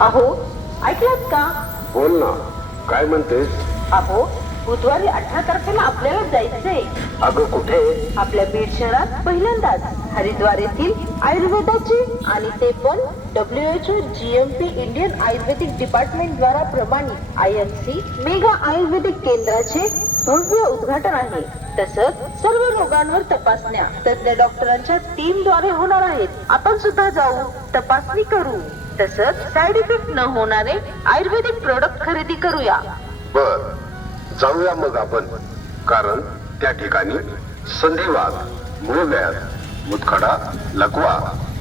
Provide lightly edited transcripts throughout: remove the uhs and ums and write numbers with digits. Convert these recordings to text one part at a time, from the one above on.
अहो, ऐकलात का? बोल ना, काय म्हणतेस? अहो, बुधवारी 18 तारखेला आपल्याला जायचंय. अगं कुठे? आपल्या बीड शहरात पहिल्यांदाच हरिद्वार येथील आयुर्वेदाची आणि ते पण WHO GMP Indian Ayurvedic department द्वारा प्रमाणित IMC मेगा आयुर्वेदिक केंद्राचे भव्य उद्घाटन आहे. तसंच सर्व रोगांवर तपासण्या तज्ञ डॉक्टरांच्या टीम द्वारे होणार आहेत. आपण सुद्धा जाऊ, तपासणी करू. तसंच साइड इफेक्ट न होणारे आयुर्वेदिक प्रोडक्ट खरेदी करूया. बर, जाऊया मग आपण. कारण त्या ठिकाणी संधिवात, मूळव्याध, मुतखडा, लकवा,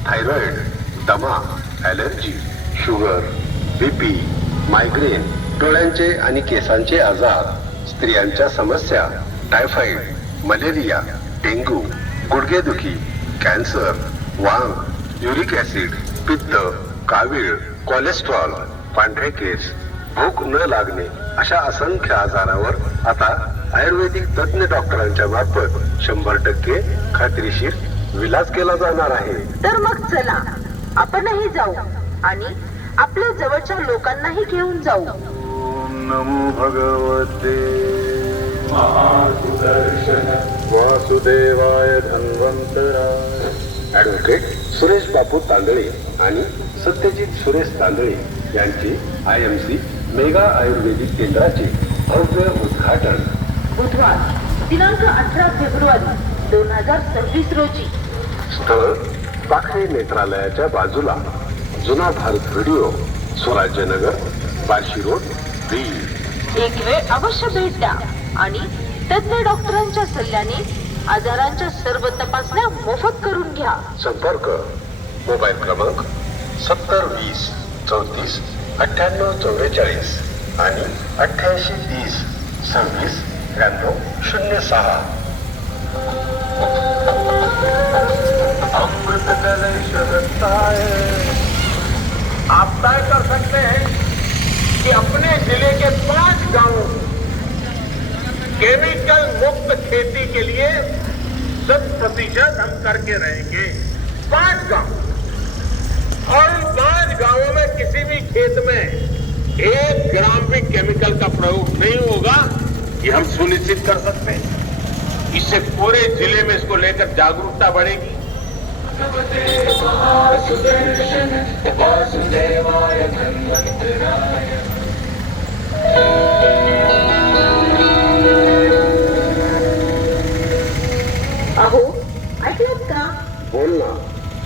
थायरॉइड, दमा, ॲलर्जी, शुगर, बीपी, मायग्रेन, डोळ्यांचे आणि केसांचे आजार, स्त्रियांच्या समस्या, टायफॉइड, मलेरिया, डेंग्यू, गुडघेदुखी, कॅन्सर, वांग, युरिक ऍसिड, पित्त, कावीळ, कोलेस्ट्रॉल, पांढरे केस, भूक न लागणे अशा असंख्य आजारावर आता आयुर्वेदिक तज्ञ डॉक्टरांच्या मार्फत 100% खात्रीशीर विलाज केला जाणार आहे. तर मग चला, आपणही जाऊ आणि आपल्या जवळच्या लोकांनाही घेऊन जाऊ. नमो भगवते वासुदेवाय धन्वंतराय. ॲडव्होकेट सुरेश बापू तांदळे आणि सत्यजित सुरेश तांदळे यांची IMC मेगा आयुर्वेदिक केंद्राचे भव्य उद्घाटन बुधवार दिनांक 18 फेब्रुवारी 2026 रोजी. स्थळ पाखरे नेत्रालयाच्या बाजूला, जुना भारत व्हिडिओ, स्वराज्यनगर, बार्शी रोड, बीड. एक वेळ अवश्य भेट द्या आणि तज्ञ डॉक्टरांच्या सल्ल्याने आजारांच्या सर्व तपासण्या मोफत करून घ्या. संपर्क मोबाईल क्रमांक 70 20 34 98 44 आणि 88 30 26 93 06. अमृत कलश आप तय कर सकते हैं कि अपने जिले के 5 गांवों केमिकल मुक्त खेती के लिए 100% हम करके रहेंगे. 5 गांव, और उन 5 गांवों में किसी भी खेत में 1 ग्राम भी केमिकल का प्रयोग नहीं होगा, ये हम सुनिश्चित कर सकते हैं. इससे पूरे जिले में इसको लेकर जागरूकता बढ़ेगी. अहो, ऐकलात का? बोल ना,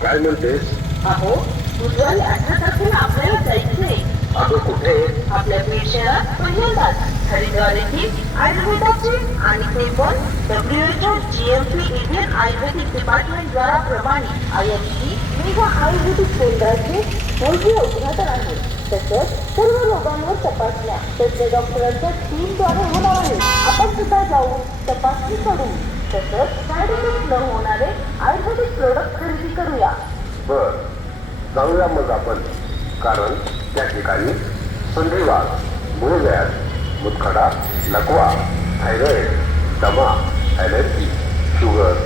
काय म्हणतेस? अहो, बुधवारी 18 तारखेला आपल्याला जायचंय. अगं कुठे? आपल्या बीड शहरात पहिल्यांदाच हरिद्वार येथील आयुर्वेदाचे आणि ते पण WHO GMP Indian Ayurvedic department द्वारा प्रमाणित IMC मेगा आयुर्वेदिक केंद्राचे भव्य उद्घाटन आहे. तसंच सर्व रोगांवर तपासण्या तज्ञ डॉक्टरांच्या टीम द्वारे होणार आहे. आपण सुद्धा जाऊ, तपासणी करू. तसंच साइड इफेक्ट न होणारे आयुर्वेदिक प्रोडक्ट खरेदी करूया. बर, जाऊया मग आपण. कारण त्या ठिकाणी संधिवात, मूळव्याध, मुतखडा, लकवा, थायरॉइड, दमा, ॲलर्जी, शुगर,